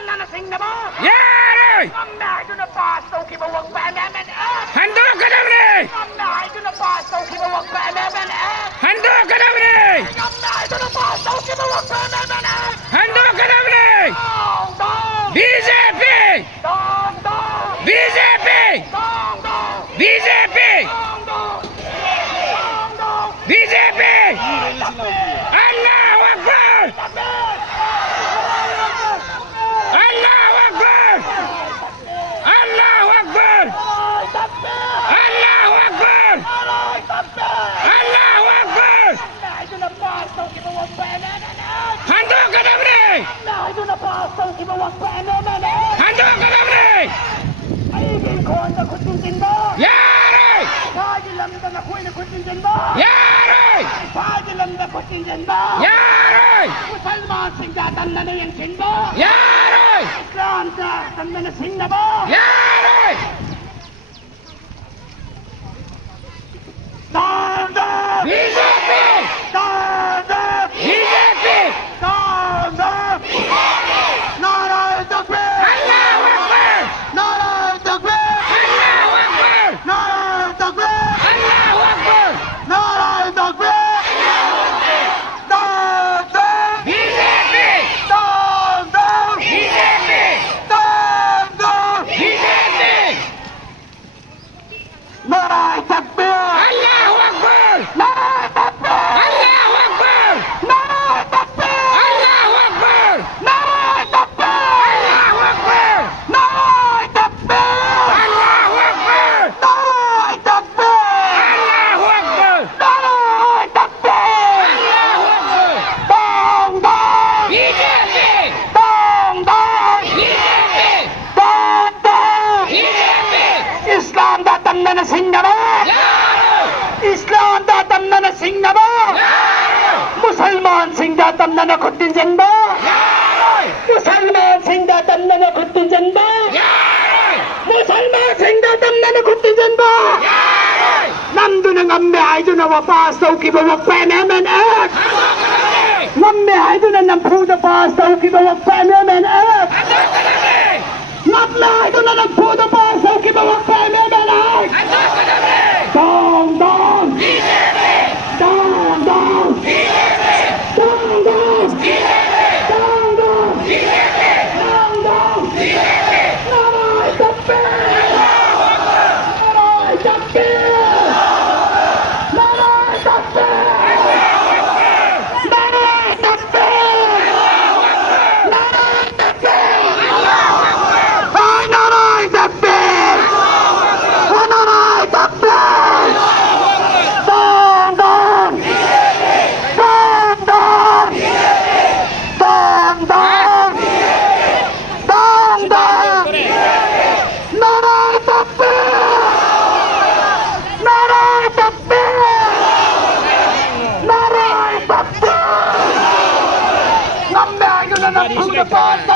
Tandana Singh Nabo. Yaroy! Amma iduna pasto kibawag pa naman Hando ka na bre! Amma iduna pasto kibawag pa naman Hando ka na bre! Amma iduna pasto kibawag pa naman Hando ka na bre! Dong dong BJP! dong dong BJP! dong dong BJP! dong dong dong dong BJP! Allahu Akbar! Allahu Akbar! Allahu Akbar! Allahu Akbar! Allahu Akbar! iduna pasto kibawag pa naman Hando ka na bre! iduna pasto kibawag pa naman Hando ka na bre! Aigin ko ang nakutintin mo Yaroy! Pagilam na nakuin na kutintin mo Yaroy! Pagilam na kutintin mo Yaroy! Musalman singgatan na na yung sin mo Yaroy! Islam ka tanda na sin na mo Yaroy! Tanda! BJP! Tanda! BJP! Tanda! Naray Takbir! Allahu Akbar! Naray Takbir! Allahu Akbar! Naray Takbir! Allahu Akbar! Naray Takbir! Tanda! BJP! Tanda! BJP! Tanda! BJP! Naray Takbir! Allahu Akbar! Naray Takbir! Allahu Akbar! Naray Takbir! Allahu Akbar! Naray Takbir! Allahu Akbar! Naray Takbir! Allahu Akbar! Naray Takbir! Allahu Akbar! Naray Takbir! Allahu Akbar! Dong dong! BJP! Dong dong! BJP! Dong dong! BJP! Islam datang na Singh Nabo! Yaroy! Islam datang na Singh Nabo! Yaroy! Musalman Singh datang na kutintin mo! Yaroy! Musalman Singh datang na kutintin mo! Yaroy! Musalman Singh datang na kutintin mo! Yaroy! Nandun ang amme ay doon na wapas daw kibawag pa naman at! Hando ka na bre! Ngamme ay doon na nampuda pas daw kibawag pa naman at! Hando ka na bre! Ngamme ay doon na nampuda pas daw kibawag pa naman at! Hando ka na bre! Dong dong! BJP! Dong dong! BJP! Dong dong! BJP! Dong dong! BJP! Dong dong! BJP! Naray Takbir! Naray Takbir! Naray Takbir! Naray Takbir! Naray Takbir! Ay, Naray Takbir! Ay, Naray Takbir! Dong dong! Dong dong! Dong dong! Dong dong! Naray Takbir! Naray Takbir! Naray Takbir! Ngamme ay doon na nagpuda pa sa